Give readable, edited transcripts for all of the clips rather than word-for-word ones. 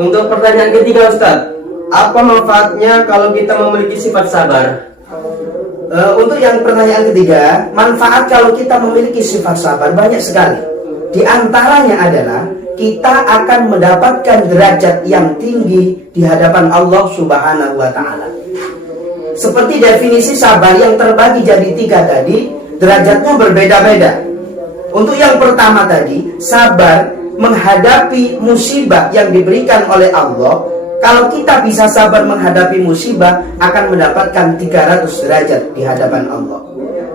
Untuk pertanyaan ketiga, Ustadz, apa manfaatnya kalau kita memiliki sifat sabar? Untuk yang pertanyaan ketiga, manfaat kalau kita memiliki sifat sabar banyak sekali. Di antaranya adalah kita akan mendapatkan derajat yang tinggi di hadapan Allah Subhanahu wa Ta'ala. Seperti definisi sabar yang terbagi jadi 3 tadi, derajatnya berbeda-beda. Untuk yang pertama tadi, sabar menghadapi musibah yang diberikan oleh Allah. Kalau kita bisa sabar menghadapi musibah, akan mendapatkan 300 derajat di hadapan Allah.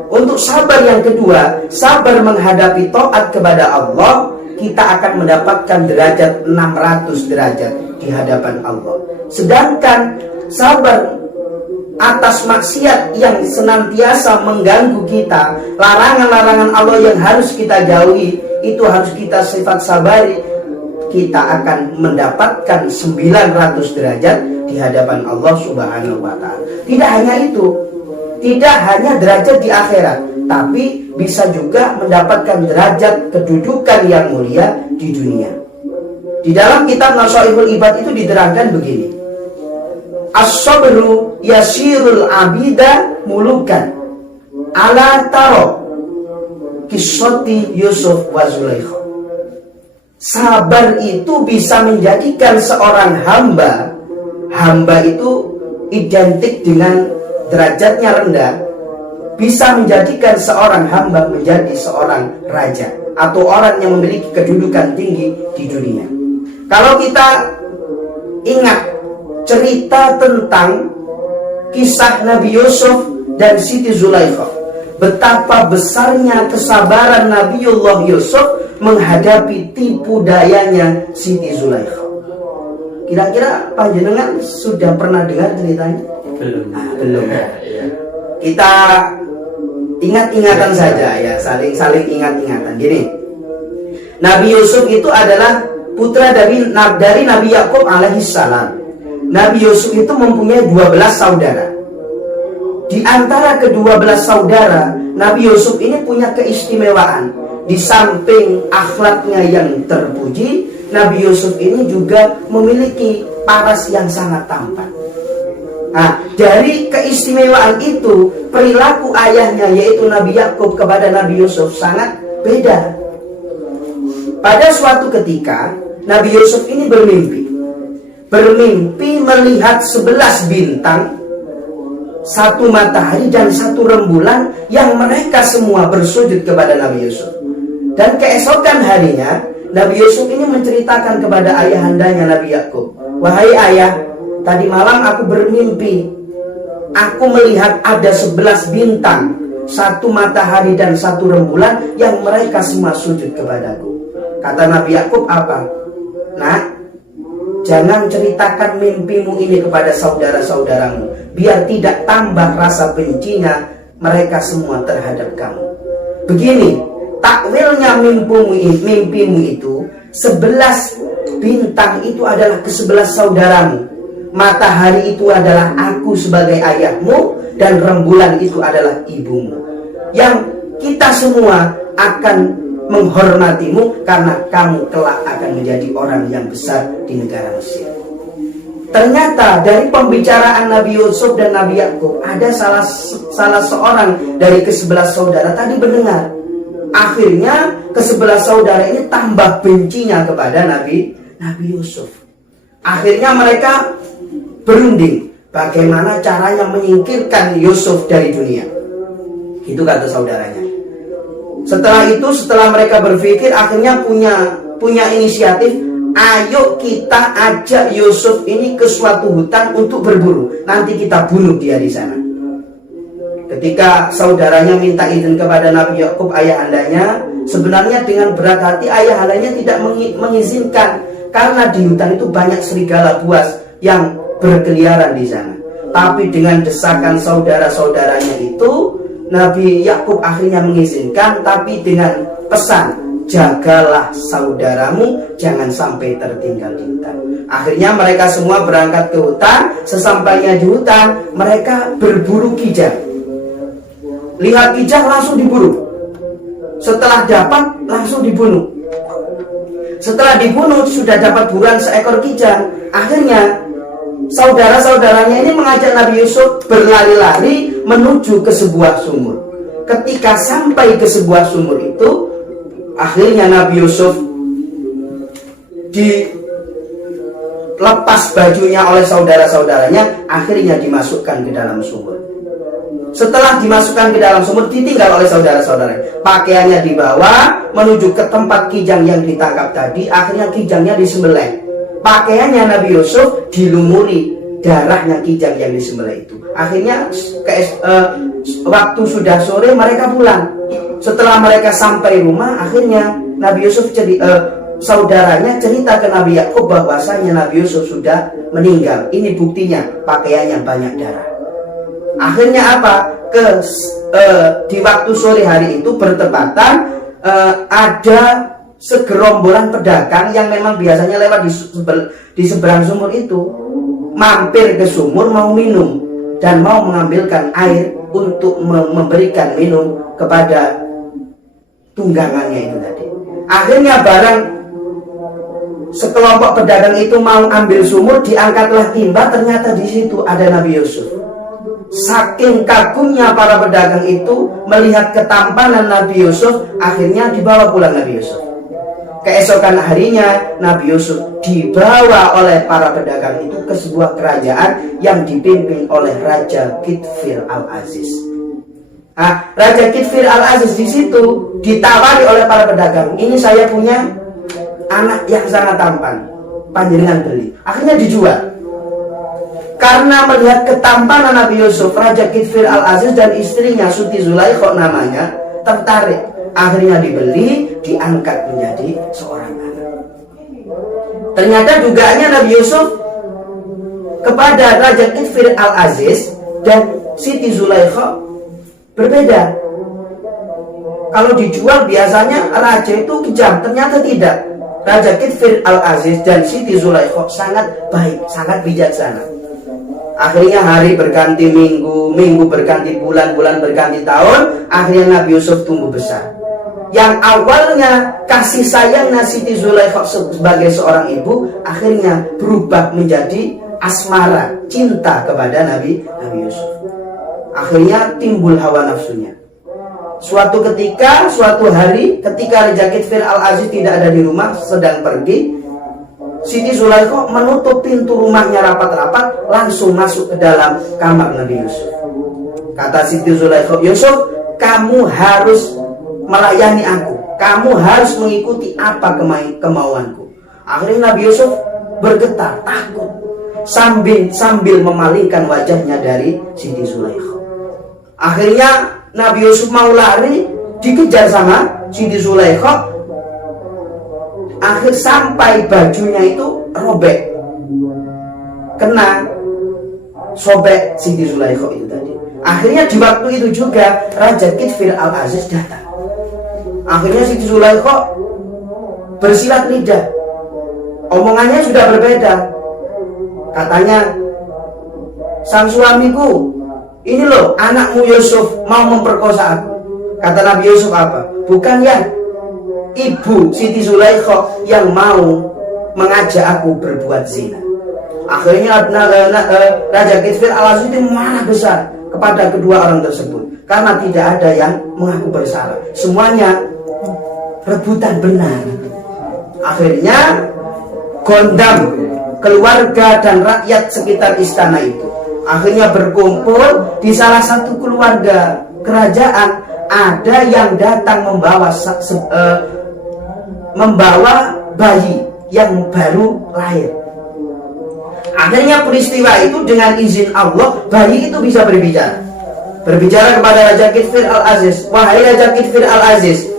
Untuk sabar yang kedua, sabar menghadapi taat kepada Allah, kita akan mendapatkan derajat 600 derajat di hadapan Allah. Sedangkan sabar atas maksiat yang senantiasa mengganggu kita, larangan-larangan Allah yang harus kita jauhi, itu harus kita sifat sabari, kita akan mendapatkan 900 derajat di hadapan Allah Subhanahu wa Ta'ala. Tidak hanya itu, tidak hanya derajat di akhirat, tapi bisa juga mendapatkan derajat kedudukan yang mulia di dunia. Di dalam kitab Nasaihul Ibad itu diterangkan begini: As-sabru yasirul abida mulukan ala taro kisoti Yusuf wa Zulaikha. Sabar itu bisa menjadikan seorang hamba itu identik dengan derajatnya rendah, bisa menjadikan seorang hamba menjadi seorang raja atau orang yang memiliki kedudukan tinggi di dunia. Kalau kita ingat cerita tentang kisah Nabi Yusuf dan Siti Zulaikha, betapa besarnya kesabaran Nabiullah Yusuf menghadapi tipu dayanya Siti Zulaikha. Kira-kira panjenengan sudah pernah dengar ceritanya? Belum. Kita ingat-ingatan saja ya, saling ingat-ingatan. Gini, Nabi Yusuf itu adalah putra dari Nabi Yakub alaihissalam. Nabi Yusuf itu mempunyai 12 saudara. Di antara ke-12 saudara, Nabi Yusuf ini punya keistimewaan. Di samping akhlaknya yang terpuji, Nabi Yusuf ini juga memiliki paras yang sangat tampan. Nah, dari keistimewaan itu, perilaku ayahnya yaitu Nabi Yakub kepada Nabi Yusuf sangat beda. Pada suatu ketika, Nabi Yusuf ini bermimpi melihat 11 bintang, 1 matahari dan 1 rembulan, yang mereka semua bersujud kepada Nabi Yusuf. Dan keesokan harinya, Nabi Yusuf ini menceritakan kepada ayahandanya Nabi Yakub, "Wahai ayah, tadi malam aku bermimpi. Aku melihat ada 11 bintang, 1 matahari dan 1 rembulan, yang mereka semua sujud kepadaku." Kata Nabi Yakub, "Apa? Nak, jangan ceritakan mimpimu ini kepada saudara-saudaramu, biar tidak tambah rasa bencinya mereka semua terhadap kamu. Begini takwilnya mimpimu itu, 11 bintang itu adalah ke-11 saudaramu, matahari itu adalah aku sebagai ayahmu, dan rembulan itu adalah ibumu, yang kita semua akan menghormatimu karena kamu kelak akan menjadi orang yang besar di negara Mesir." Ternyata dari pembicaraan Nabi Yusuf dan Nabi Yakub, ada salah seorang dari ke-11 saudara tadi mendengar. Akhirnya ke-11 saudara ini tambah bencinya kepada Nabi Yusuf. Akhirnya mereka berunding bagaimana caranya menyingkirkan Yusuf dari dunia. Itu kata saudaranya. Setelah mereka berpikir, akhirnya punya inisiatif, ayo kita ajak Yusuf ini ke suatu hutan untuk berburu, nanti kita bunuh dia di sana. Ketika saudaranya minta izin kepada Nabi Yakub ayahandanya, sebenarnya dengan berat hati ayahandanya tidak mengizinkan, karena di hutan itu banyak serigala buas yang berkeliaran di sana. Tapi dengan desakan saudara-saudaranya itu, Nabi Yakub akhirnya mengizinkan, tapi dengan pesan, jagalah saudaramu, jangan sampai tertinggal di hutan. Akhirnya mereka semua berangkat ke hutan. Sesampainya di hutan, mereka berburu kijang. Lihat kijang langsung diburu. Setelah dapat langsung dibunuh. Setelah dibunuh sudah dapat buruan seekor kijang. Akhirnya saudara-saudaranya ini mengajak Nabi Yusuf berlari-lari menuju ke sebuah sumur. Ketika sampai ke sebuah sumur itu, akhirnya Nabi Yusuf dilepas bajunya oleh saudara-saudaranya, akhirnya dimasukkan ke dalam sumur. Setelah dimasukkan ke dalam sumur, ditinggal oleh saudara-saudaranya. Pakaiannya dibawa menuju ke tempat kijang yang ditangkap tadi. Akhirnya kijangnya disembelih. Pakaiannya Nabi Yusuf dilumuri darahnya kijang yang disembelih itu. Akhirnya waktu sudah sore mereka pulang. Setelah mereka sampai rumah, akhirnya Nabi Yusuf saudaranya cerita ke Nabi Yakub bahwasanya Nabi Yusuf sudah meninggal. Ini buktinya, pakaiannya banyak darah. Akhirnya apa? Di waktu sore hari itu bertepatan ada segerombolan pedagang yang memang biasanya lewat di seberang sumur itu, mampir ke sumur mau minum dan mau mengambilkan air untuk memberikan minum kepada tunggangannya itu tadi. Akhirnya barang sekelompok pedagang itu mau ambil sumur, diangkatlah timba, ternyata di situ ada Nabi Yusuf. Saking kagumnya para pedagang itu melihat ketampanan Nabi Yusuf, akhirnya dibawa pulang Nabi Yusuf. Keesokan harinya Nabi Yusuf dibawa oleh para pedagang itu ke sebuah kerajaan yang dipimpin oleh Raja Kitfir Al-Aziz. Raja Kitfir Al-Aziz di situ ditawari oleh para pedagang, ini saya punya anak yang sangat tampan, panjenengan beli. Akhirnya dijual. Karena melihat ketampanan Nabi Yusuf, Raja Kitfir Al-Aziz dan istrinya Siti Zulaikha namanya tertarik. Akhirnya dibeli, diangkat menjadi seorang anak. Ternyata dugaannya Nabi Yusuf kepada Raja Kitfir Al-Aziz dan Siti Zulaikha berbeda. Kalau dijual biasanya raja itu kejam, ternyata tidak. Raja Kitfir Al-Aziz dan Siti Zulaikha sangat baik, sangat bijaksana. Akhirnya hari berganti minggu, minggu berganti bulan, bulan berganti tahun. Akhirnya Nabi Yusuf tumbuh besar. Yang awalnya kasih sayangnya Siti Zulaikha sebagai seorang ibu, akhirnya berubah menjadi asmara, cinta kepada Nabi Yusuf. Akhirnya timbul hawa nafsunya. Suatu ketika, suatu hari, ketika Raja Kitfir Al-Aziz tidak ada di rumah, sedang pergi, Siti Zulaikha menutup pintu rumahnya rapat-rapat, langsung masuk ke dalam kamar Nabi Yusuf. Kata Siti Zulaikha, Yusuf, kamu harus melayani aku, kamu harus mengikuti apa kemauanku. Akhirnya Nabi Yusuf bergetar, takut, sambil memalingkan wajahnya dari Siti Zulaikha. Akhirnya Nabi Yusuf mau lari, dikejar sama Siti Zulaikha. Akhir sampai bajunya itu robek, kena sobek Siti Zulaikha itu tadi. Akhirnya di waktu itu juga Raja Kitfir Al-Aziz datang. Akhirnya Siti Zulaikha bersilat lidah, omongannya sudah berbeda. Katanya, sang suamiku, ini loh anakmu Yusuf mau memperkosa aku. Kata Nabi Yusuf apa? Bukan ya, ibu Siti Zulaikha yang mau mengajak aku berbuat zina. Akhirnya Raja Kitfir Al-Aziz itu marah besar kepada kedua orang tersebut, karena tidak ada yang mengaku bersalah, semuanya rebutan benar. Akhirnya gondam keluarga dan rakyat sekitar istana itu akhirnya berkumpul di salah satu keluarga kerajaan. Ada yang datang membawa bayi yang baru lahir. Akhirnya peristiwa itu dengan izin Allah, bayi itu bisa berbicara kepada Raja Kitfir Al-Aziz. Wahai Raja Kitfir Al-Aziz,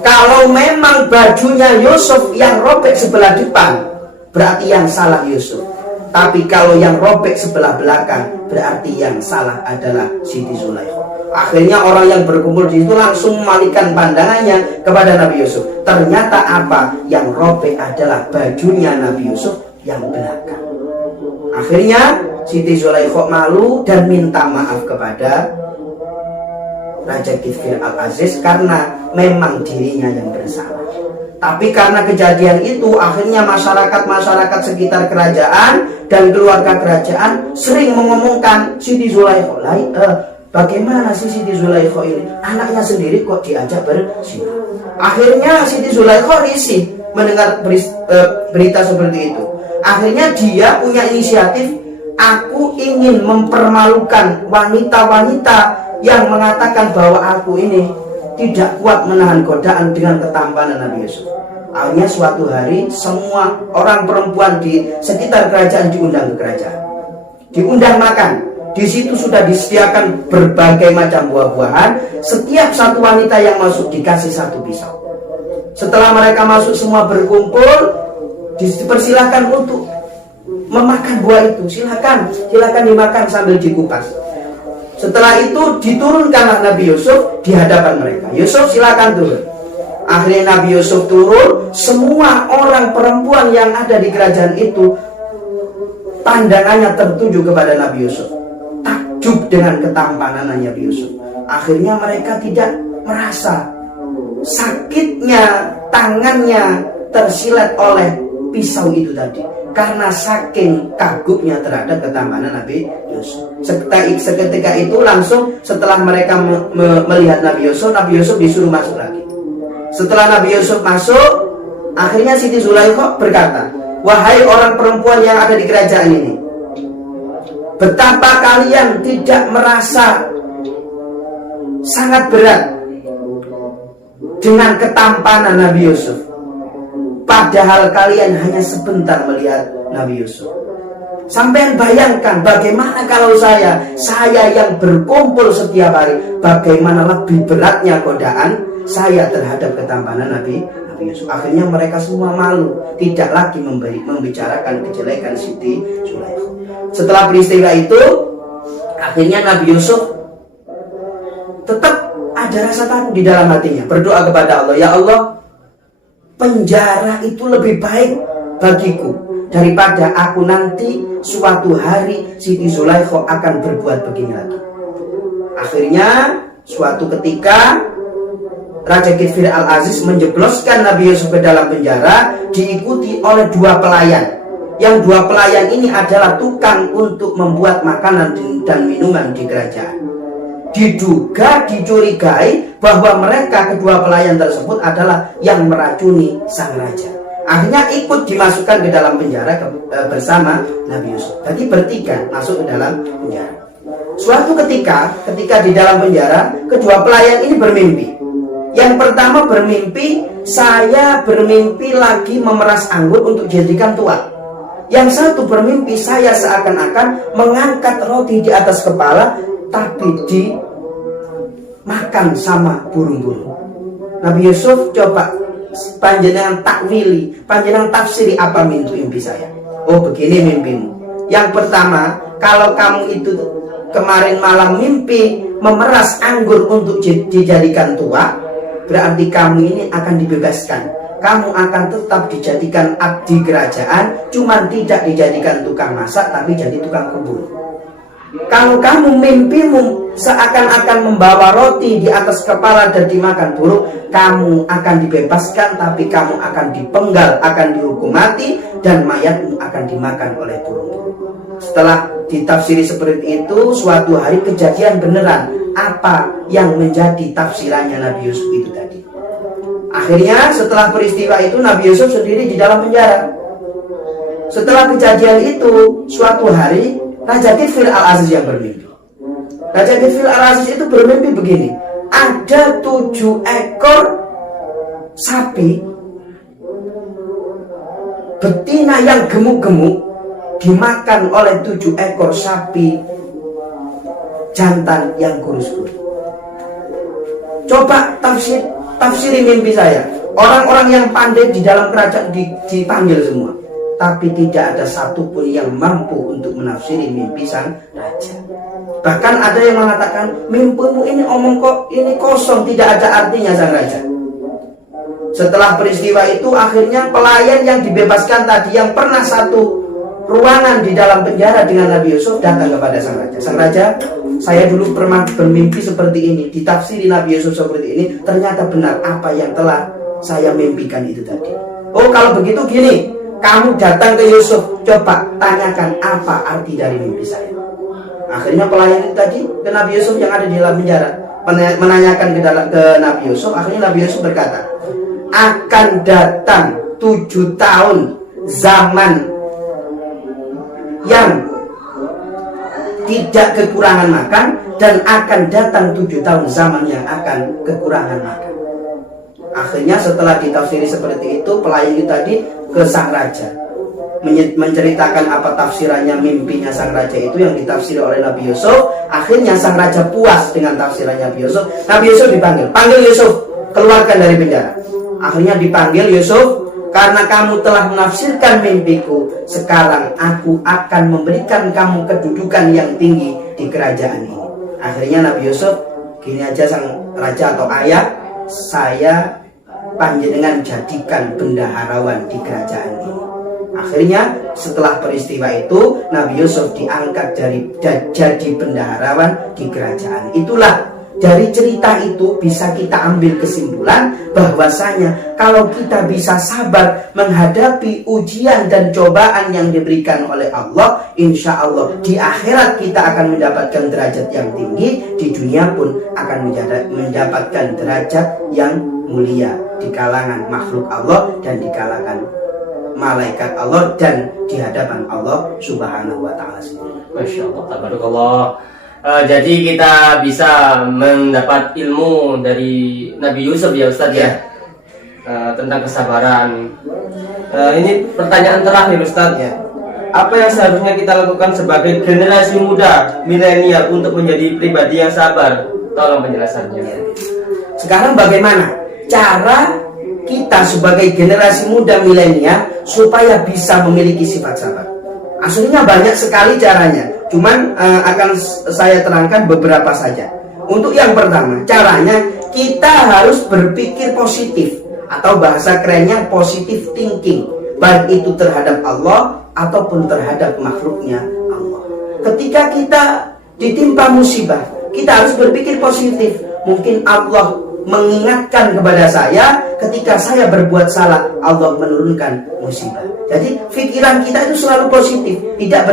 kalau memang bajunya Yusuf yang robek sebelah depan, berarti yang salah Yusuf. Tapi kalau yang robek sebelah belakang, berarti yang salah adalah Siti Zulaikha. Akhirnya orang yang berkumpul di situ langsung memalingkan pandangannya kepada Nabi Yusuf. Ternyata apa? Yang robek adalah bajunya Nabi Yusuf yang belakang. Akhirnya Siti Zulaikha malu dan minta maaf kepada Raja Kitfir Al-Aziz karena memang dirinya yang bersalah. Tapi karena kejadian itu, akhirnya masyarakat sekitar kerajaan dan keluarga kerajaan sering mengomongkan Siti Zulaikha. Bagaimana sih Siti Zulaikha ini? Anaknya sendiri kok diajak berzina. Akhirnya Siti Zulaikha risih mendengar berita seperti itu. Akhirnya dia punya inisiatif, aku ingin mempermalukan wanita-wanita yang mengatakan bahwa aku ini tidak kuat menahan godaan dengan ketampanan Nabi Yusuf. Akhirnya suatu hari semua orang perempuan di sekitar kerajaan diundang ke kerajaan, diundang makan. Di situ sudah disediakan berbagai macam buah-buahan. Setiap satu wanita yang masuk dikasih satu pisau. Setelah mereka masuk semua berkumpul, dipersilakan untuk memakan buah itu. Silakan dimakan sambil dikupas. Setelah itu diturunkanlah Nabi Yusuf di hadapan mereka. Yusuf silakan turun. Akhirnya Nabi Yusuf turun. Semua orang perempuan yang ada di kerajaan itu pandangannya tertuju kepada Nabi Yusuf. Takjub dengan ketampanan Nabi Yusuf. Akhirnya mereka tidak merasa sakitnya tangannya tersilet oleh pisau itu tadi, karena saking kagumnya terhadap ketampanan Nabi Yusuf. Seketika itu langsung setelah mereka melihat Nabi Yusuf disuruh masuk lagi. Setelah Nabi Yusuf masuk, akhirnya Siti Zulaikha berkata, wahai orang perempuan yang ada di kerajaan ini, betapa kalian tidak merasa sangat berat dengan ketampanan Nabi Yusuf, padahal kalian hanya sebentar melihat Nabi Yusuf. Sampai bayangkan bagaimana kalau saya yang berkumpul setiap hari, bagaimana lebih beratnya godaan saya terhadap ketampanan Nabi Yusuf. Akhirnya mereka semua malu, tidak lagi membicarakan kejelekan Siti Zulaikha. Setelah peristiwa itu, akhirnya Nabi Yusuf tetap ada rasa takut di dalam hatinya, berdoa kepada Allah, ya Allah, penjara itu lebih baik bagiku daripada aku nanti suatu hari Siti Zulaikha akan berbuat begini lagi. Akhirnya suatu ketika Raja Kifir Al-Aziz menjebloskan Nabi Yusuf ke dalam penjara, diikuti oleh dua pelayan. Yang dua pelayan ini adalah tukang untuk membuat makanan dan minuman di kerajaan. Diduga, dicurigai bahwa mereka kedua pelayan tersebut adalah yang meracuni sang raja. Akhirnya ikut dimasukkan ke dalam penjara bersama Nabi Yusuf. Jadi bertiga masuk ke dalam penjara. Suatu ketika di dalam penjara, kedua pelayan ini bermimpi. Yang pertama bermimpi, saya bermimpi lagi memeras anggur untuk dijadikan tuak. Yang satu bermimpi, saya seakan-akan mengangkat roti di atas kepala, tapi dimakan sama burung-burung. Nabi Yusuf coba panjenengan takwili, panjenengan tafsiri apa mimpi saya. Oh, begini mimpimu. Yang pertama, kalau kamu itu kemarin malam mimpi memeras anggur untuk dijadikan tuak, berarti kamu ini akan dibebaskan. Kamu akan tetap dijadikan abdi kerajaan, cuman tidak dijadikan tukang masak, tapi jadi tukang kebun. Kalau kamu mimpimu seakan-akan membawa roti di atas kepala dan dimakan burung, kamu akan dibebaskan, tapi kamu akan dipenggal, akan dihukum mati, dan mayatmu akan dimakan oleh burung-burung. Setelah ditafsiri seperti itu, suatu hari kejadian beneran apa yang menjadi tafsirannya Nabi Yusuf itu tadi. Akhirnya setelah peristiwa itu Nabi Yusuf sendiri di dalam penjara. Setelah kejadian itu, suatu hari Raja Kifir Al-Aziz yang bermimpi. Raja Kifir Al-Aziz itu bermimpi begini, ada 7 ekor sapi betina yang gemuk-gemuk dimakan oleh 7 ekor sapi jantan yang kurus-kurus. Coba tafsiri mimpi saya. Orang-orang yang pandai di dalam kerajaan dipanggil semua, tapi tidak ada satupun yang mampu untuk menafsiri mimpi sang raja. Bahkan ada yang mengatakan, mimpimu ini omong kok ini kosong, tidak ada artinya sang raja. Setelah peristiwa itu, akhirnya pelayan yang dibebaskan tadi, yang pernah satu ruangan di dalam penjara dengan Nabi Yusuf, datang kepada sang raja. Sang raja, saya dulu pernah bermimpi seperti ini, ditafsiri Nabi Yusuf seperti ini, ternyata benar apa yang telah saya mimpikan itu tadi. Oh, kalau begitu gini, kamu datang ke Yusuf, coba tanyakan apa arti dari mimpi saya. Akhirnya pelayan itu tadi ke Nabi Yusuf yang ada di dalam penjara menanyakan ke Nabi Yusuf. Akhirnya Nabi Yusuf berkata, akan datang 7 tahun zaman yang tidak kekurangan makan, dan akan datang 7 tahun zaman yang akan kekurangan makan. Akhirnya setelah ditafsiri seperti itu, pelayan itu tadi ke sang raja menceritakan apa tafsirannya mimpinya sang raja itu yang ditafsiri oleh Nabi Yusuf. Akhirnya sang raja puas dengan tafsirannya Nabi Yusuf. Nabi Yusuf dipanggil, panggil Yusuf, keluarkan dari penjara. Akhirnya dipanggil Yusuf, karena kamu telah menafsirkan mimpiku, sekarang aku akan memberikan kamu kedudukan yang tinggi di kerajaan ini. Akhirnya Nabi Yusuf, gini aja sang raja atau ayah, saya panjenengan jadikan bendaharawan di kerajaan ini. Akhirnya setelah peristiwa itu, Nabi Yusuf diangkat jadi bendaharawan di kerajaan. Itulah, dari cerita itu bisa kita ambil kesimpulan bahwasanya kalau kita bisa sabar menghadapi ujian dan cobaan yang diberikan oleh Allah, insya Allah di akhirat kita akan mendapatkan derajat yang tinggi, di dunia pun akan mendapatkan derajat yang mulia di kalangan makhluk Allah dan di kalangan malaikat Allah dan di hadapan Allah Subhanahu wa Ta'ala sendiri. Masya Allah, tabarakallah. Jadi kita bisa mendapat ilmu dari Nabi Yusuf ya Ustadz ya, tentang kesabaran. Ini pertanyaan terakhir Ustadz ya. Apa yang seharusnya kita lakukan sebagai generasi muda milenial untuk menjadi pribadi yang sabar? Tolong penjelasannya. Sekarang bagaimana cara kita sebagai generasi muda milenial supaya bisa memiliki sifat sabar? Aslinya banyak sekali caranya, cuman akan saya terangkan beberapa saja. Untuk yang pertama, caranya kita harus berpikir positif, atau bahasa kerennya positive thinking, baik itu terhadap Allah ataupun terhadap makhluknya Allah. Ketika kita ditimpa musibah, kita harus berpikir positif. Mungkin Allah mengingatkan kepada saya ketika saya berbuat salah, Allah menurunkan musibah. Jadi pikiran kita itu selalu positif, tidak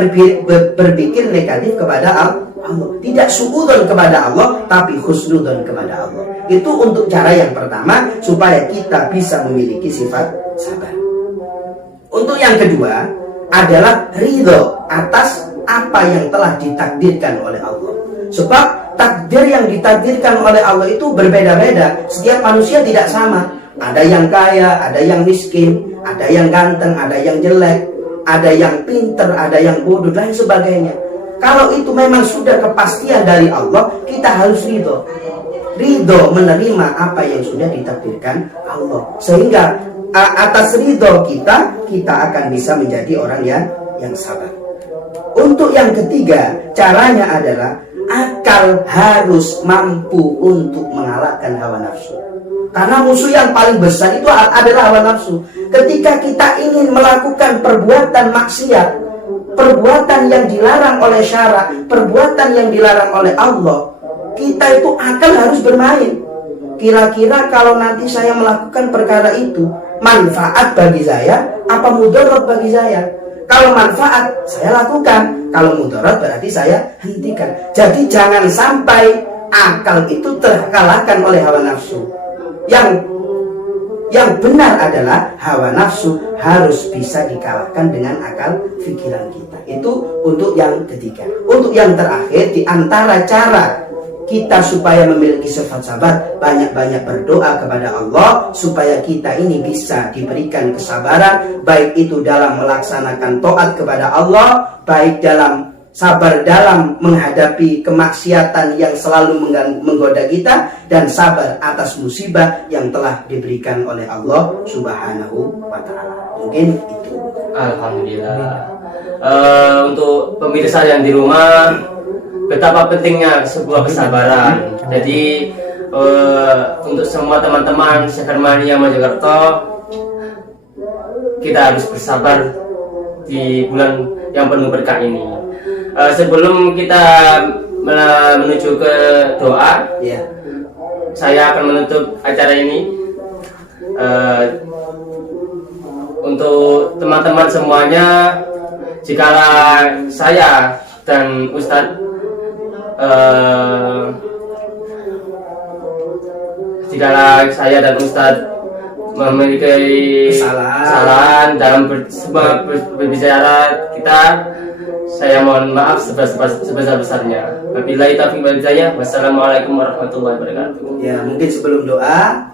berpikir negatif kepada Allah, tidak suudzon kepada Allah, tapi husnudzon kepada Allah. Itu untuk cara yang pertama supaya kita bisa memiliki sifat sabar. Untuk yang kedua adalah ridho atas apa yang telah ditakdirkan oleh Allah. Sebab takdir yang ditakdirkan oleh Allah itu berbeda-beda. Setiap manusia tidak sama. Ada yang kaya, ada yang miskin, ada yang ganteng, ada yang jelek, ada yang pinter, ada yang bodoh, dan sebagainya. Kalau itu memang sudah kepastian dari Allah, kita harus ridho. Ridho menerima apa yang sudah ditakdirkan Allah. Sehingga atas ridho kita akan bisa menjadi orang yang sabar. Untuk yang ketiga, caranya adalah akal harus mampu untuk mengalahkan hawa nafsu. Karena musuh yang paling besar itu adalah hawa nafsu. Ketika kita ingin melakukan perbuatan maksiat, perbuatan yang dilarang oleh syara, perbuatan yang dilarang oleh Allah, kita itu akal harus bermain. Kira-kira kalau nanti saya melakukan perkara itu, manfaat bagi saya apa mudarat bagi saya? Kalau manfaat, saya lakukan. Kalau mudarat berarti saya hentikan. Jadi jangan sampai akal itu terkalahkan oleh hawa nafsu. Yang benar adalah hawa nafsu harus bisa dikalahkan dengan akal pikiran kita. Itu untuk yang ketiga. Untuk yang terakhir, di antara cara kita supaya memiliki sifat sabar, banyak-banyak berdoa kepada Allah supaya kita ini bisa diberikan kesabaran, baik itu dalam melaksanakan taat kepada Allah, baik dalam sabar dalam menghadapi kemaksiatan yang selalu menggoda kita, dan sabar atas musibah yang telah diberikan oleh Allah Subhanahu wa Ta'ala. Mungkin itu. Alhamdulillah. Untuk pemirsa yang di rumah, betapa pentingnya sebuah kesabaran. Jadi untuk semua teman-teman Sekarmania Mojokerto, kita harus bersabar di bulan yang penuh berkah ini. Sebelum kita menuju ke doa, saya akan menutup acara ini. Untuk teman-teman semuanya, jikalau saya dan Ustadz memiliki kesalahan dalam berbicara kita, saya mohon maaf sebesar-besarnya. Wabillahi taufiq wal hidayah. Wassalamualaikum warahmatullahi wabarakatuh. Ya, mungkin sebelum doa,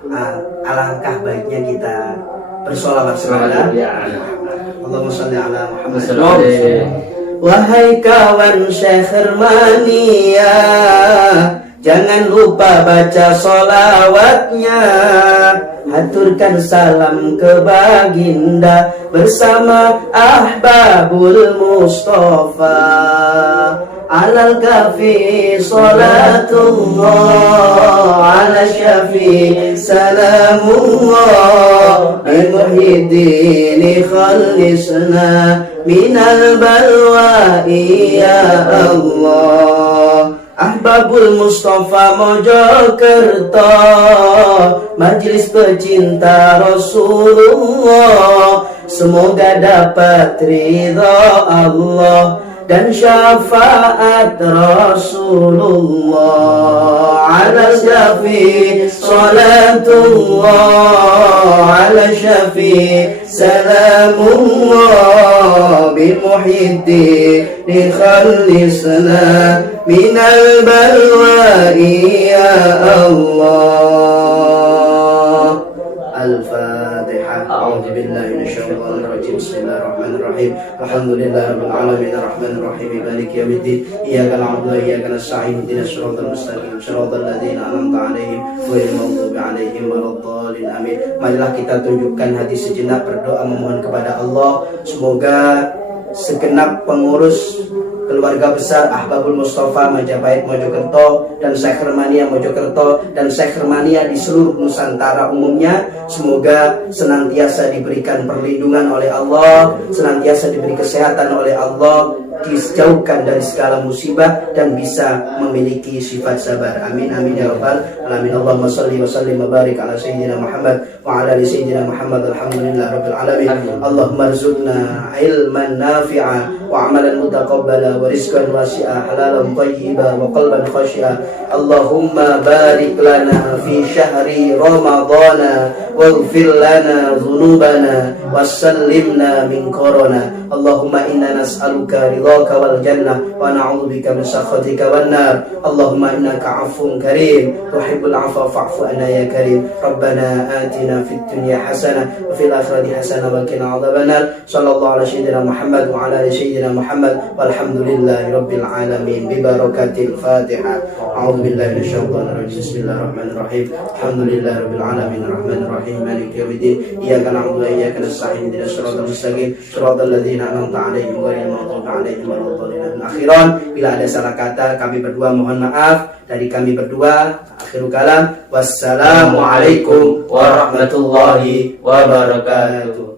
alangkah baiknya kita bersolawat segala. Ya. Allahumma sholli ala Muhammad. Wassalamualaikum. Wahai kawan Syekh Hermania, jangan lupa baca solawatnya. Haturkan salam ke baginda bersama Ahbabul Mustafa. Alal kafi salatullah, ala syafi salamullah, bimuhyiddin khalisna minal balwa'i ya Allah. Ahbabul Mustafa Mojokerto, Majelis Pecinta Rasulullah, semoga dapat ridha Allah dan syafaat Rasulullah. Ala syafi salatullah, ala syafi salamullah, bimuhyiddin khalisna minal balwa'i ya Allah. Al-Fatihah. A'udzu billahi minasyaitonir rajim. Bismillahirrahmanirrahim. Alhamdulillahirabbil alamin arrahmanir rahim maliki yaumiddin. Iyyaka na'budu wa iyyaka nasta'in. Ihdinas siratal mustaqim. Shiratal ladzina an'amta 'alaihim ghairil maghdubi 'alaihim waladdallin. Amin. Marilah kita tunjukkan hati sejenak berdoa memohon kepada Allah, semoga segenap pengurus keluarga besar Ahbabul Mustafa Majapahit Mojokerto dan Syekh Hermania Mojokerto dan Syekh Hermania di seluruh Nusantara umumnya, semoga senantiasa diberikan perlindungan oleh Allah, senantiasa diberi kesehatan oleh Allah, dijauhkan dari segala musibah dan bisa memiliki sifat sabar. Amin amin ya rabbal alamin. Allahumma shalli wa sallim wa barik ala sayyidina Muhammad wa ala ali sayyidina Muhammad. Alhamdulillah rabbil alamin. Allahumma rzuqna ilman nafi'a wa amalan mutaqabbala wa rizqan wasi'a halalan thayyiba wa qalban khashi'a. Allahumma barik lana fi syahri ramadana waghfir lana dhunubana wassallimna min corona. Allahumma inna nas'aluka ridhaka wal jannah wa na'udzubika min sakhatika wan nar. Allahumma innaka 'afuwun karim tuhibbul 'afwa fa'fu anna ya karim. Rabbana atina fid dunya hasanah wa fil akhirati hasanah wa qina adzabannar. Sallallahu ala sayyidina Muhammad wa ala ali sayyidina Muhammad walhamdulillahi rabbil alamin bi barakatil Fatihah. A'udzu billahi minasyaitonir rajim. Bismillahirrahmanirrahim. Alhamdulillahi rabbil alamin arrahmanir rahim maliki yaumiddin. Iyyaka na'budu wa iyyaka nasta'in. Ihdinas siratal mustaqim siratal ladzina an'amta 'alaihim ghairil maghdubi 'alaihim waladdallin. Akhiran, bila ada salah kata kami berdua mohon maaf. Dari kami berdua, akhirul kalam. Wassalamualaikum warahmatullahi wabarakatuh.